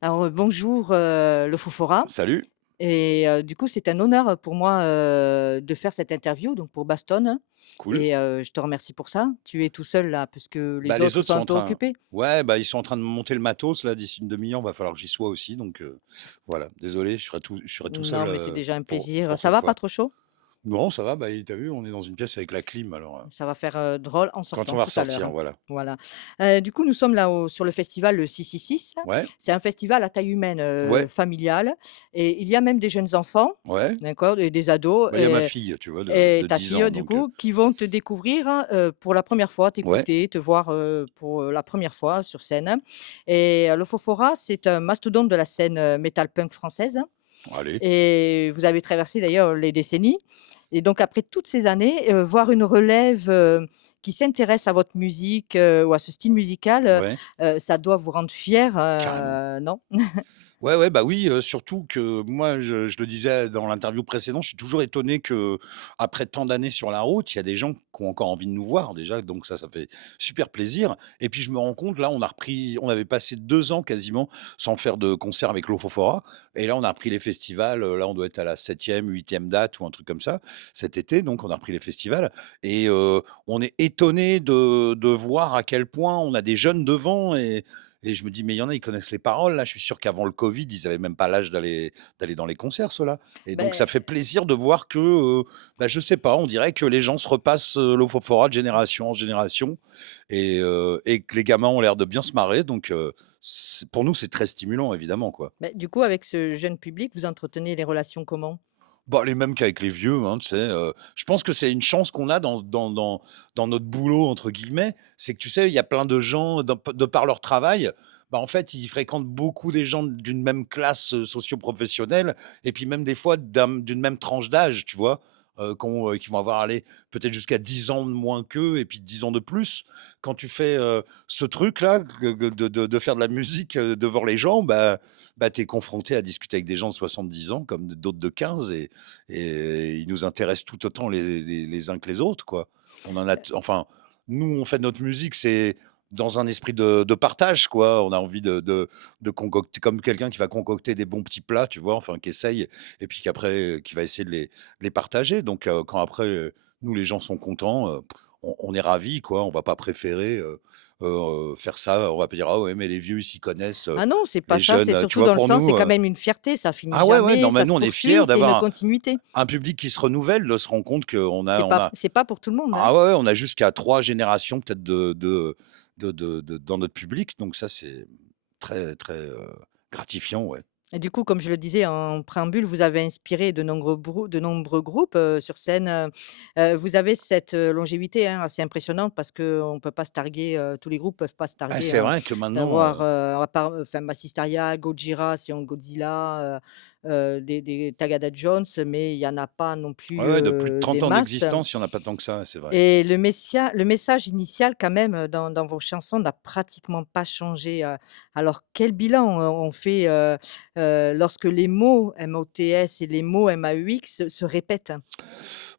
Alors, bonjour, le Fofora Salut, et du coup, c'est un honneur pour moi, de faire cette interview, donc pour Baston cool. et je te remercie pour ça. Tu es tout seul là, puisque Bah, les les autres autres sont sont un en peu train occupés? ouais, bah, ils sont en train de monter le matos là, d'ici une demi heure, va falloir que j'y sois aussi donc voilà, désolé, je serai tout seul, Non, mais c'est déjà un pour plaisir. pour Ça cette va, pas fois. trop chaud? Non, ça va, bah, tu vu, on est dans une pièce avec la clim alors, Ça va faire, drôle en quand on sortant va tout à l'heure, ressortir, hein. voilà. Voilà. Du coup, nous sommes là sur le festival le 666. Ouais, C'est un festival à taille humaine, ouais, familial et il y a même des jeunes enfants, ouais. d'accord? Et des ados Bah, il y a ma fille, tu vois, de et de ta 10 fille, ans du donc coup, qui vont te découvrir, pour la première fois, ouais, t'écouter, te voir, pour, la première fois sur scène et le Fofora, c'est un mastodonte de la scène, métal punk française allez. et vous avez traversé d'ailleurs les décennies et donc après toutes ces années, voir une relève, qui s'intéresse à votre musique, ou à ce style musical, Ouais, ça doit vous rendre fiers, carrément. non? Ouais, ouais, bah, oui, surtout que moi, je le disais dans l'interview précédente, je suis toujours étonné que après tant d'années sur la route, il y a des gens qui ont encore envie de nous voir déjà, donc ça fait super plaisir et puis je me rends compte, là, on avait passé 2 ans quasiment sans faire de concert avec l'Ofofora et là, on a repris les festivals, là, on doit être à la 7e, 8e date ou un truc comme ça, cet été, donc on a repris les festivals et on est étonné de voir à quel point on a des jeunes devant et je me dis: «Mais il y en a, ils connaissent les paroles là». Je suis sûr qu'avant le covid, ils avaient même pas l'âge d'aller dans les concerts ceux-là et donc ça Beh, fait plaisir de voir que, bah, je sais pas, on dirait que les gens se repassent, l'Ofofora de génération en génération et que les gamins ont l'air de bien se marrer donc c'est pour nous, c'est très stimulant évidemment, quoi. du coup, avec ce jeune public, vous entretenez les relations comment? Bah, les mêmes qu'avec les vieux, hein, tu sais, je pense que c'est une chance qu'on a dans «notre boulot» entre guillemets, c'est que tu sais, il y a plein de gens de par leur travail, bah, en fait, ils fréquentent beaucoup des gens d'une même classe, socio-professionnelle et puis même des fois d'une même tranche d'âge, tu vois? Qui vont avoir, allez, peut-être jusqu'à 10 ans de moins qu'eux et puis 10 ans de plus. Quand tu fais, ce truc-là, que de faire de la musique, devant les gens, bah, tu es confronté à discuter avec des gens de 70 ans comme d'autres de 15 et ils nous intéressent tout autant les uns que les autres, quoi. On en a t enfin, nous, on fait de notre musique, c'est dans un esprit de partage, quoi. On a envie de concocter comme quelqu'un qui va concocter des bons petits plats, tu vois? Enfin, qui essaye et puis qu'après, qui va essayer de les partager. Donc quand après, nous, les gens sont contents, on est ravis, quoi. On va pas préférer, faire ça. On va pas dire: «Ah ouais, mais les vieux, ils s'y connaissent, Ah non, c'est pas les ça, jeunes», c'est tu surtout vois? dans le Pour sens, c'est nous, quand même une fierté, ça finit ah ouais, ouais, non, jamais, mais ça nous, se on est fiers poursuit, c'est une d'avoir continuité. un public qui se renouvelle, de se rendre compte qu'on a on a C'est pas pour tout le monde, hein. ah ouais, ouais, on a jusqu'à 3 générations peut-être de dans notre public, donc ça, c'est très, très, gratifiant, ouais. Et du coup, comme je le disais en préambule, vous avez inspiré de nombreux groupes, sur scène, vous avez cette, longévité, hein, assez impressionnante parce qu'on peut pas se targuer, tous les groupes peuvent pas se Ah, targuer, c'est hein, vrai que maintenant, d'avoir, à part, enfin Massisteria, Gojira, Sion Godzilla, des Tagada Jones, mais il y en a pas non ouais, plus, ouais, de plus de des 30 ans masses. d'existence, il y en a pas tant que ça, c'est vrai. Et le message initial quand même, dans vos chansons n'a pratiquement pas changé, alors quel bilan, on fait, lorsque les mots MOTS et les mots MAUX se répètent?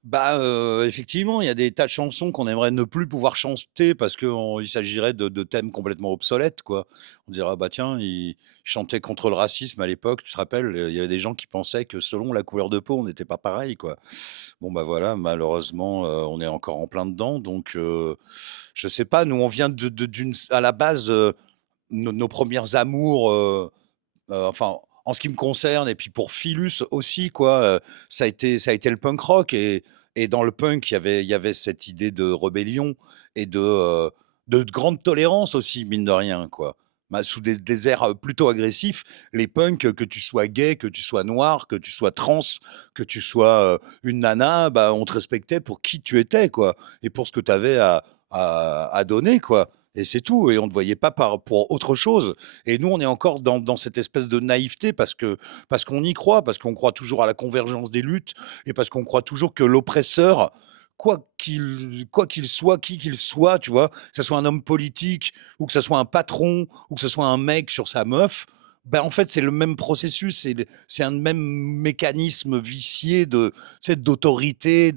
Bah, effectivement, il y a des tas de chansons qu'on aimerait ne plus pouvoir chanter parce qu'il s'agirait de thèmes complètement obsolètes, quoi. On dirait: «Ah bah tiens, il chantait contre le racisme à l'époque, tu te rappelles?» Il y avait des gens qui pensaient que selon la couleur de peau, on n'était pas pareil, quoi. Bon, bah, voilà, malheureusement, on est encore en plein dedans donc je sais pas, nous, on vient d'une à la base, nos 1 amours, enfin, en ce qui me concerne et puis pour Philus aussi quoi, ça a été le punk rock et dans le punk, il y avait cette idée de rébellion et de grande tolérance aussi, mine de rien, quoi. Bah, sous des airs, plutôt agressifs, les punks, que tu sois gay, que tu sois noir, que tu sois trans, que tu sois, une nana, bah, on te respectait pour qui tu étais, quoi et pour ce que tu avais à donner, quoi et c'est tout et on ne te voyait pas pour autre chose. Et nous, on est encore dans cette espèce de naïveté parce qu'on y croit, parce qu'on croit toujours à la convergence des luttes et parce qu'on croit toujours que l'oppresseur, quoi qu'il soit, qui qu'il soit, tu vois? Que ça soit un homme politique ou que ça soit un patron ou que ce soit un mec sur sa meuf, Ben en fait, c'est le même processus, c'est un même mécanisme vicié de, tu sais, d'autorité,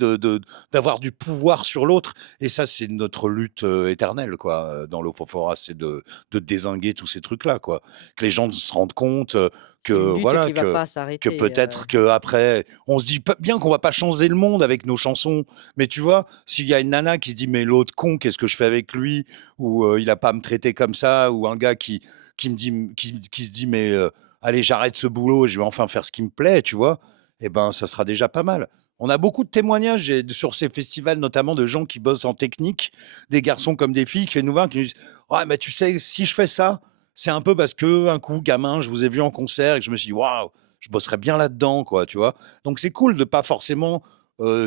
d'avoir du pouvoir sur l'autre et ça, c'est notre lutte, éternelle, quoi, dans l'Ofofora, c'est de dézinguer tous ces trucs-là, quoi. Que les gens se rendent compte, que C'est une lutte voilà, qui va pas s'arrêter, peut-être qu'après on se dit p bien qu'on va pas changer le monde avec nos chansons, mais tu vois, s'il y a une nana qui se dit: «Mais l'autre con, qu'est-ce que je fais avec lui?» ou «Il a pas à me traiter comme ça» ou un gars qui me dit qui se dit: «Mais allez, j'arrête ce boulot, je vais enfin faire ce qui me plaît», tu vois? Et ben, ça sera déjà pas mal. On a beaucoup de témoignages sur ces festivals, notamment de gens qui bossent en technique, des garçons comme des filles qui viennent nous voir, qui nous disent: «Ouais, mais tu sais, si je fais ça, c'est un peu parce que un coup, gamin, je vous ai vu en concert et que je me suis dit: "Waouh, je bosserais bien là-dedans", quoi», tu vois? Donc c'est cool de pas forcément,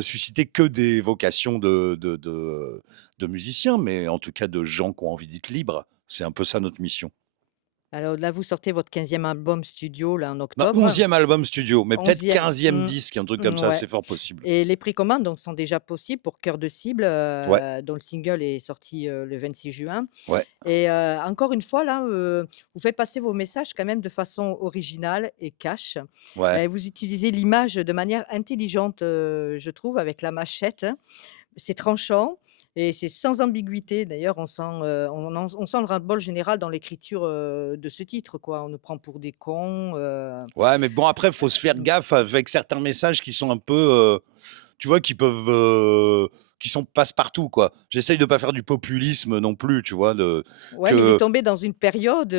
susciter que des vocations de musiciens, mais en tout cas de gens qui ont envie d'être libres. C'est un peu ça notre mission. alors là, vous sortez votre 15e album studio là en Non, octobre. 11e album studio, mais peut-être 11e. 15e disque, un truc comme ça, Ouais. c'est fort possible. Et les précommandes donc sont déjà possibles pour Cœur de cible, Ouais, dont le single est sorti, le 26 juin. ouais, Et encore une fois là, vous faites passer vos messages quand même de façon originale et cash. ouais. Vous utilisez l'image de manière intelligente, je trouve avec la machette. C'est tranchant et c'est sans ambiguïté. D'ailleurs, on sent le ras-le-bol général dans l'écriture, de ce titre, quoi. On nous prend pour des cons, Ouais, mais bon, après, faut se faire donc gaffe avec certains messages qui sont un peu, tu vois, qui sont passe-partout, quoi. J'essaye de pas faire du populisme non plus, tu vois, ouais, mais il est que tombé dans une période,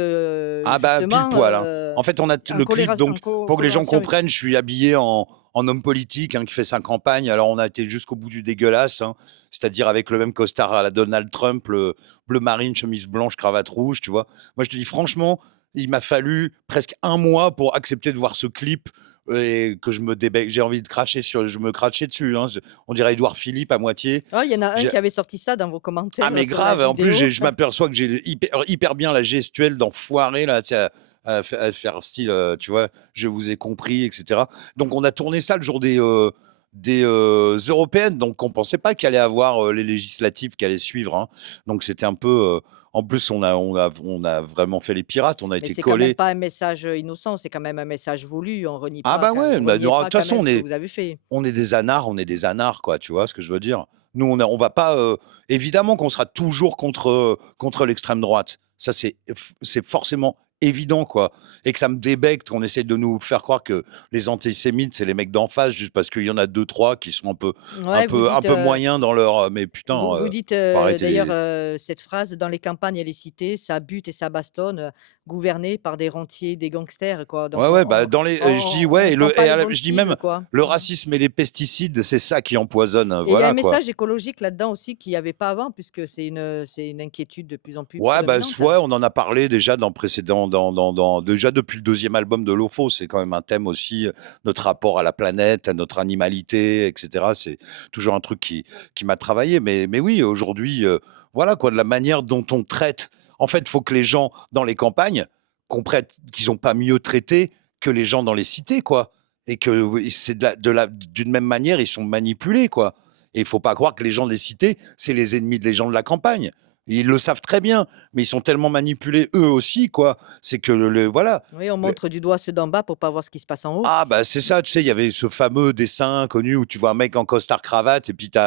ah bah, pile justement, poil, hein. En fait, on a t en le clip, colération en donc co pour que les gens coloration avec comprennent, je suis habillé en homme politique, hein, qui fait sa campagne. Alors on a été jusqu'au bout du dégueulasse, hein, c'est-à-dire avec le même costard à la Donald Trump, le bleu marine, chemise blanche, cravate rouge, tu vois? Moi, je te dis franchement, il m'a fallu presque un mois pour accepter de voir ce clip et que je me débecque. J'ai envie de cracher sur je me crachais dessus, hein. On dirait Édouard Philippe à moitié. oh, il y en a un J'ai qui avait sorti ça dans vos ah commentaires, mais sur la grave, en plus vidéo. je m'aperçois que j'ai hyper bien la gestuelle d'enfoiré là, tu sais, à faire style, tu vois? Je vous ai compris et cetera. Donc on a tourné ça le jour des européennes, donc on pensait pas qu'il allait avoir, les législatives qui allaient suivre, hein. Donc c'était un peu, en plus on a vraiment fait les pirates, on a Mais été c'est quand même collés. pas un message, innocent, c'est quand même un message voulu. On renie Ah pas bah quand ouais, vous bah, reniez de pas toute quand façon même ce que vous avez fait. on est des anards, quoi, tu vois ce que je veux dire? Nous, on va pas, évidemment qu'on sera toujours contre l'extrême droite. Ça, c'est forcément évident, quoi et que ça me débecte qu'on essaye de nous faire croire que les antisémites, c'est les mecs d'en face juste parce qu'il y en a deux trois qui sont Ouais, vous un dites, peu moyens dans leur, mais putain, vous dites, faut arrêter d'ailleurs, les cette phrase: «Dans les campagnes et les cités, ça bute et ça bastonne, gouverné par des rentiers, des gangsters», quoi. Donc ouais, ouais, bah, dans les je dis ouais on prend pas les bonnes je dis même cibles, quoi. le Mmh. racisme et les pesticides, c'est ça qui empoisonne, Et il y a un voilà, quoi. message écologique là-dedans aussi qu'il y avait pas avant puisque c'est une inquiétude de plus en plus Ouais, bah, prédominante. ouais, on en a parlé déjà dans précédent déjà depuis le deuxième album de Lofo, c'est quand même un thème aussi, notre rapport à la planète, à notre animalité et cetera. C'est toujours un truc qui m'a travaillé, mais oui, aujourd'hui, voilà quoi, de la manière dont on traite en fait, il faut que les gens dans les campagnes comprennent qu'ils sont pas mieux traités que les gens dans les cités, quoi et que oui, c'est d'une même manière, ils sont manipulés, quoi et il faut pas croire que les gens des cités, c'est les ennemis des gens de la campagne. Ils le savent très bien, mais ils sont tellement manipulés eux aussi, quoi. C'est que voilà. Oui, on Le- montre du doigt ceux d'en bas pour pas voir ce qui se passe en haut. ah bah c'est ça, tu sais, il y avait ce fameux dessin connu où tu vois un mec en costard cravate et puis tu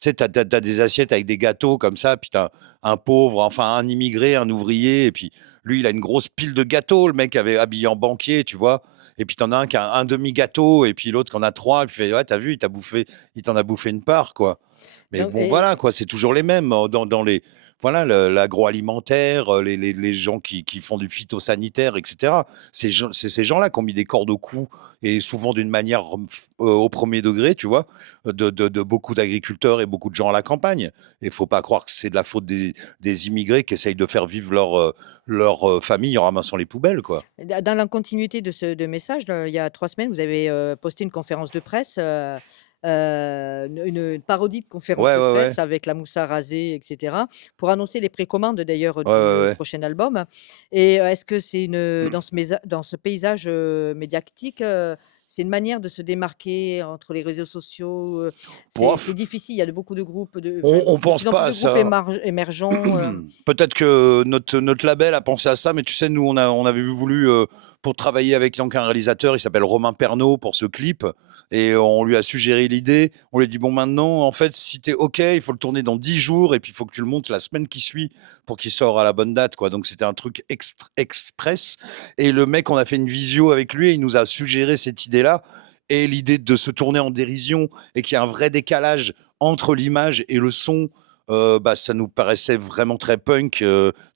sais, t'as des assiettes avec des gâteaux comme ça, puis t'as un pauvre, enfin un immigré, un ouvrier, et puis lui il a une grosse pile de gâteaux, le mec avait habillé en banquier, tu vois. Et puis t'en as un qui a un demi gâteau et puis l'autre qui en a trois, et puis il fait ouais t'as vu, il t'en a bouffé une part, quoi. Mais Donc bon, voilà, quoi, c'est toujours les mêmes dans les. Voilà, l'agroalimentaire, les gens qui font du phytosanitaire, etc. C'est ces gens-là qui ont mis des cordes au cou, et souvent d'une manière au premier degré, tu vois, de beaucoup d'agriculteurs et beaucoup de gens à la campagne. Et il faut pas croire que c'est de la faute des immigrés qui essayent de faire vivre leur famille en ramassant les poubelles, quoi. Dans la continuité de ce de message, il y a 3 semaines, vous avez, posté une conférence de presse, une parodie de conférence Ouais, de ouais, ouais. presse avec la moussa rasée et cetera, pour annoncer les précommandes d'ailleurs Ouais, ouais, du ouais. prochain album et est-ce que c'est une, dans ce paysage, médiatique, c'est une manière de se démarquer entre les réseaux sociaux, c'est Bof, difficile. Il y a de beaucoup de groupes de enfin, on de pense plus en pas plus à de groupes ça. émergents, Peut-être que notre label a pensé à ça, mais tu sais, nous, on avait voulu, pour travailler avec donc un réalisateur, il s'appelle Romain Pernaut pour ce clip, et on lui a suggéré l'idée. On lui a dit, bon, maintenant, en fait, si t'es OK, il faut le tourner dans 10 jours, et puis il faut que tu le montes la semaine qui suit pour qu'il sorte à la bonne date, quoi. Donc c'était un truc express. Et le mec, on a fait une visio avec lui, et il nous a suggéré cette idée-là, et l'idée de se tourner en dérision, et qu'il y a un vrai décalage entre l'image et le son, bah, ça nous paraissait vraiment très punk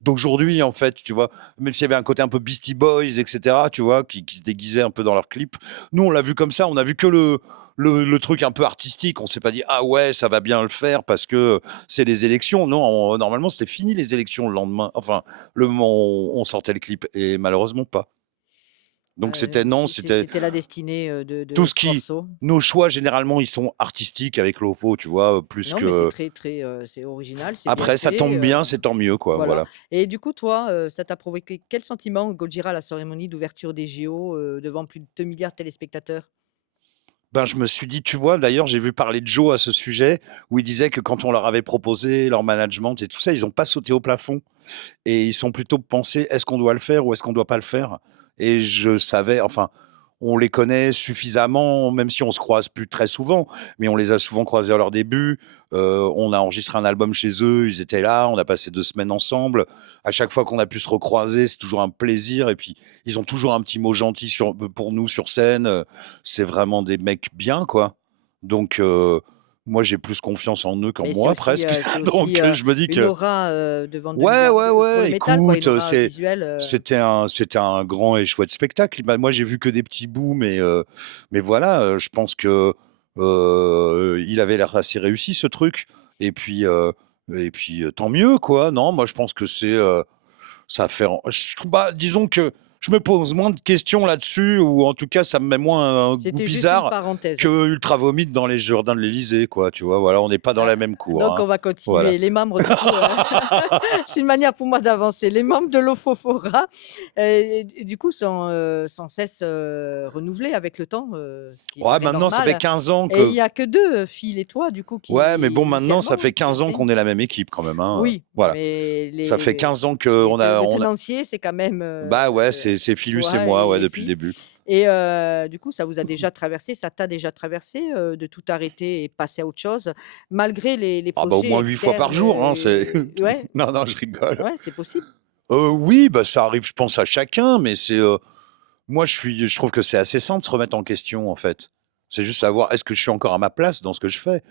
d'aujourd'hui, en fait, tu vois. Même s'il y avait un côté un peu Beastie Boys, etc., tu vois, qui se déguisaient un peu dans leurs clips. Nous, on l'a vu comme ça, on a vu que le truc un peu artistique. On s'est pas dit, ah ouais, ça va bien le faire parce que c'est les élections. Non, normalement, c'était fini les élections le lendemain. Enfin, le moment où on sortait le clip, et malheureusement pas. Donc c'était non, c'était c'était la destinée, tout de ce ce qui. morceau. Nos choix, généralement, ils sont artistiques avec l'OFO, tu vois, plus Non, mais c'est que. très, très, c'est original, c'est bien Après, ça fait, tombe bien, c'est tant mieux, quoi, voilà. voilà. Et du coup, toi, ça t'a provoqué quel sentiment, Gojira, à la cérémonie d'ouverture des JO, devant plus de 2 milliards de téléspectateurs? Ben, je me suis dit, tu vois, d'ailleurs, j'ai vu parler de Joe à ce sujet, où il disait que quand on leur avait proposé leur management et tout ça, ils n'ont pas sauté au plafond. Et ils sont plutôt pensés, est-ce qu'on doit le faire ou est-ce qu'on ne doit pas le faire? Et je savais, enfin, on les connaît suffisamment, même si on se croise plus très souvent, mais on les a souvent croisés à leur début. On a enregistré un album chez eux, ils étaient là, on a passé 2 semaines ensemble. À chaque fois qu'on a pu se recroiser, c'est toujours un plaisir. Et puis, ils ont toujours un petit mot gentil pour nous sur scène. C'est vraiment des mecs bien, quoi. Donc, moi, j'ai plus confiance en eux qu'en Mais moi, presque. c'est aussi, Donc, je me dis une que aura, devant 2 ouais, milliards ouais, de pour le ouais, métal, quoi, une écoute, aura visuelle, c'était un grand et chouette spectacle. Bah, moi, j'ai vu que des petits bouts, mais voilà, je pense que il avait l'air assez réussi, ce truc. Et puis, tant mieux, quoi. Non, moi, je pense que ça fait. Bah, disons que je me pose moins de questions là-dessus, ou en tout cas, ça me met moins un goût c'était juste une bizarre parenthèse. que Ultra Vomite dans les jardins de l'Élysée, quoi. Tu vois, voilà, on n'est pas dans Ah, la même cour, donc hein. on va Voilà. continuer. Les membres du coup, c'est une manière pour moi d'avancer. Les membres de l'Ofofora, et du coup sont, sans cesse, renouvelés avec le temps, ce qui Ouais, paraît maintenant, ça fait normal. 15 ans Et il que. y a que 2, Phil et toi du coup Ouais, mais qui bon, maintenant, ça initialement fait 15 ans restaient? qu'on est la même équipe quand même, hein. Oui, Voilà. mais Ça fait les 15 ans les qu'on a, le on a. tenancier, c'est quand même, Bah ouais, c'est Philus et toi moi, ouais, et depuis le Phil. début. Et du coup, ça t'a déjà traversé, de tout arrêter et passer à autre chose, malgré les Ah bah au projets moins 8 fois par externes, jour, hein, c'est. ouais, Non, non, je rigole. ouais, c'est possible. Oui, bah ça arrive, je pense, à chacun, mais moi, je trouve que c'est assez simple de se remettre en question, en fait. C'est juste savoir, est-ce que je suis encore à ma place dans ce que je fais?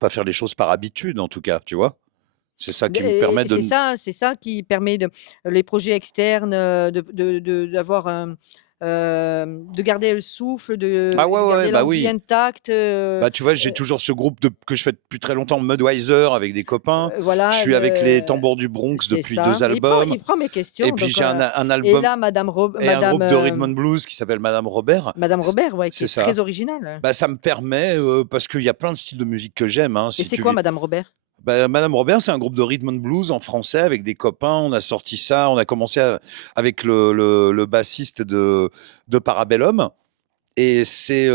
Pas faire les choses par habitude, en tout cas, tu vois? C'est ça qui me permet Et de. c'est ça qui permet de les projets externes, d'avoir de garder le souffle, Ah ouais, de ouais, garder bah l'envie oui. intacte, Bah, tu vois, j'ai toujours ce groupe que je fais depuis très longtemps, Mudweiser, avec des copains. Je voilà suis avec les le Tambours du Bronx c'est depuis ça. 2 albums. Il prend mes Et questions puis donc j'ai un et album là et un groupe de rhythm and blues qui s'appelle Madame Robert. Madame Robert, ouais, qui C'est est ça. très originale. Bah, ça me permet, parce qu'il y a plein de styles de musique que j'aime, hein, Et si c'est tu quoi vis. Madame Robert? Bah, Madame Robert, c'est un groupe de rhythm and blues en français avec des copains. On a sorti ça. On a commencé avec le bassiste de Parabellum. Et c'est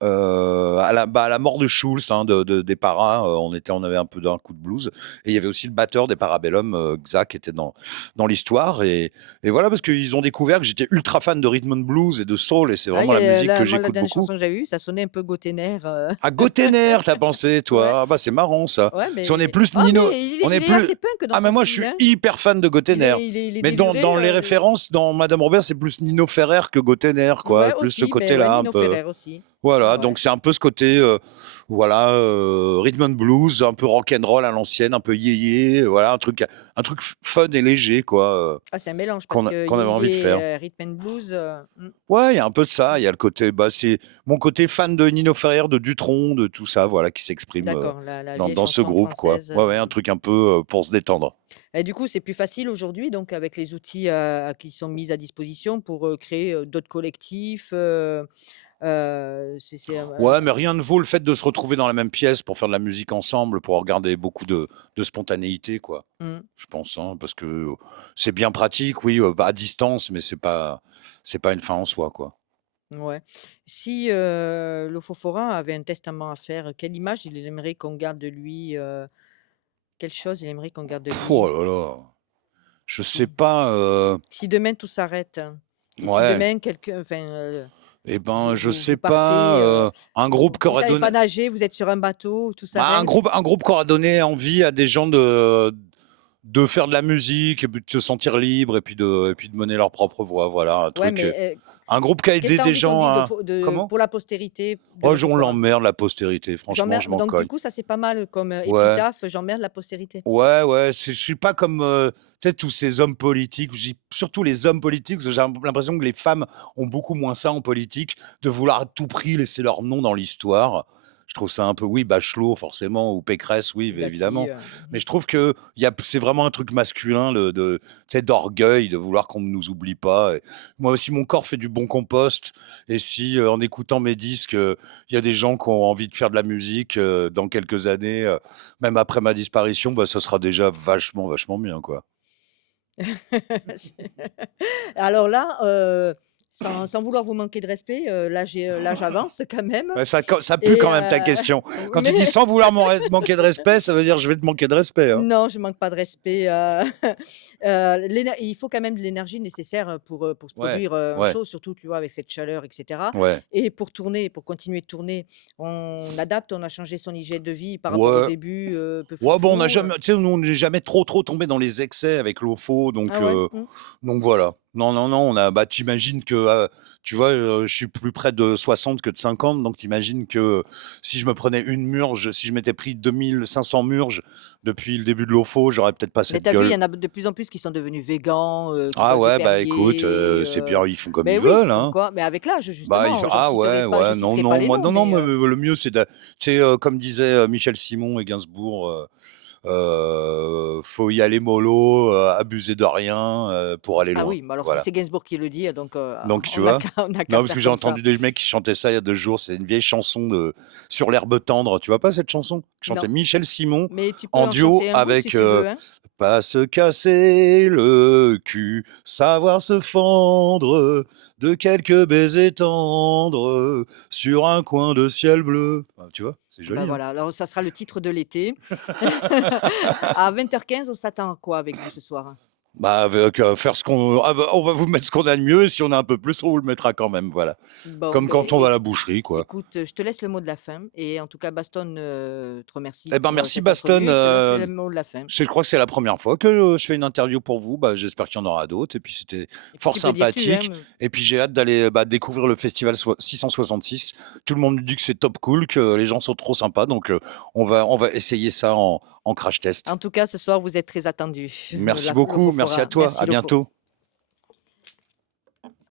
à la mort de Schulz, hein, des Paras, on avait un peu d'un coup de blues. Et il y avait aussi le batteur des Parabellum, Xa, qui était dans l'histoire. Et voilà, parce qu'ils ont découvert que j'étais ultra fan de rhythm and blues et de soul, et c'est Ah, il vraiment y la a musique que moi, la j'écoute dernière beaucoup. chanson que j'avais eue, ça sonnait un peu Gotenner, À Gotenner, t'as pensé, ouais, toi? Ah bah, c'est marrant, ça. ouais, Si on est mais plus oh, Nino, mais on est il est plus. assez punk dans Ah, mais son moi, je style, suis hein. hyper fan de Gotenner. Il est Mais dans déluré, les références, dans Madame Robert, c'est plus Nino Ferrer que Gotenner, ouais, quoi. Plus ce aussi, mais ouais, côté-là, un Nino peu. Ferrer aussi. Ouais, Voilà, ouais. donc c'est un peu ce côté, voilà, rhythm and blues, un peu rock and roll à l'ancienne, un peu yéyé, voilà, un truc fun et léger, quoi, Ah, c'est un mélange parce qu'on que qu'on avait envie de yéyé, faire. rhythm and blues, Ouais, il y a un peu de ça, il y a le côté, bah, c'est mon côté fan de Nino Ferrer, de Dutronc, de tout ça, voilà, qui s'exprime d'accord, la dans, vieille dans ce chanson groupe, quoi. française, Ouais, ouais, un truc un peu pour se détendre. et du coup, c'est plus facile aujourd'hui donc avec les outils, qui sont mis à disposition pour, créer, d'autres collectifs, c'est Ouais, mais rien ne vaut le fait de se retrouver dans la même pièce pour faire de la musique ensemble, pour regarder beaucoup de spontanéité, quoi. mmh. Je pense, hein, parce que c'est bien pratique, oui, bah, à distance, mais c'est pas une fin en soi, quoi. Ouais. Si, Lofofora avait un testament à faire, quelle image il aimerait qu'on garde de lui, quelle chose il aimerait qu'on garde de Oh lui? là là, je sais Si pas, si demain tout s'arrête et si ouais, demain quelqu'un enfin, et ben, vous je vous sais vous pas, partez, un groupe qui vous aurait savez donné pas nager, vous êtes sur un bateau, tout bah, s'arrête. un groupe qui aura donné envie à des gens de faire de la musique et puis de se sentir libre et puis de mener leur propre voix, voilà, un Ouais, truc, mais, un groupe qui a qu'est-ce que aidé tu as des envie qu'on gens dise à comment? pour la postérité de Oh, on Lofofora? l'emmerde la postérité, franchement, J'emmerde je m'en donc du cogne. coup, ça, c'est pas mal comme, Ouais. épitaphe, j'emmerde la postérité. Ouais, ouais, je suis pas comme, tu sais, tous ces hommes politiques, je dis surtout les hommes politiques, parce que j'ai l'impression que les femmes ont beaucoup moins ça en politique, de vouloir à tout prix laisser leur nom dans l'histoire. Je trouve ça un peu, oui, Bachelot forcément, ou Pécresse, oui, Dati, évidemment. Mais je trouve que c'est vraiment un truc masculin, tu sais, d'orgueil, de vouloir qu'on ne nous oublie pas. Et moi aussi, mon corps fait du bon compost. Et si, en écoutant mes disques, il y a des gens qui ont envie de faire de la musique dans quelques années, même après ma disparition, bah, ça sera déjà vachement, vachement bien, quoi. Alors là, sans vouloir vous manquer de respect, là j'avance quand même Ouais, ça pue et quand même ta question. Quand tu mais dis sans vouloir manquer de respect, ça veut dire je vais te manquer de respect, hein. non, je manque pas de respect, il faut quand même de l'énergie nécessaire, pour se Ouais, produire, un ouais, show, surtout, tu vois, avec cette chaleur et cetera ouais, et pour tourner, pour continuer de tourner, on adapte, on a changé son hygiène de vie par rapport au ouais. début, peu Ouais, bon, on n'a foufou, jamais, tu sais, nous, on n'est jamais trop tombé dans les excès avec l'OFO, ah ouais? Mmh. donc voilà. Non, non, non, bah, t'imagines que, tu vois, je suis plus près de 60 que de 50, donc t'imagines que si je me prenais une murge, si je m'étais pris 2500 murges depuis le début de l'OFO, j'aurais peut-être pas Mais cette tu as vu, il y gueule. en a de plus en plus qui sont devenus végans, qui Ah boivent du ouais, bah écoute, Perrier, c'est bien, ils font comme beh ils oui, veulent, comme hein. quoi mais avec l'âge Bah, justement, ah ouais, je ouais, non, citerai pas non, les moi, noms, non, non, mais mais le mieux, c'est comme disait Michel Simon et Gainsbourg, faut y aller mollo, abuser de rien pour aller ah loin. oui, bah alors si Voilà. c'est Gainsbourg qui le dit, donc Donc, tu on n'a vois? qu'à on n'a qu'à Non, parce faire que j'ai comme ça. entendu des mecs qui chantaient ça il y a 2 jours. C'est une vieille chanson de Sur l'herbe tendre. Tu vois pas cette chanson? Que chantait Non, Michel Simon mais tu peux en en duo chanter un bout si avec tu veux, hein. Pas se casser le cul, savoir se fendre de quelques baisers tendres sur un coin de ciel bleu. Ah, tu vois? C'est Bah joli, hein? voilà, alors ça sera le titre de l'été. À 20h15, on s'attend à quoi avec vous ce soir? Bah, avec, faire ce qu'on bah, on va vous mettre ce qu'on a de mieux et si on a un peu plus, on vous le mettra quand même, voilà. Bon, Comme beh, quand on va à la boucherie, quoi. écoute, je te laisse le mot de la fin et en tout cas Baston, te remercie Eh ben, pour, merci cette Baston, entrevue. Je te laisse le mot de la fin je crois que c'est la première fois que, je fais une interview pour vous. Bah, j'espère qu'il y en aura d'autres et puis c'était et puis fort tu peux dire tu, sympathique hein, et puis j'ai hâte d'aller, bah, découvrir le festival 666. Tout le monde me dit que c'est top cool, que les gens sont trop sympas donc on va essayer ça en crash test. en tout cas ce soir vous êtes très attendus, Merci la beaucoup, merci à Lofofora. toi, à Merci Lofo. bientôt.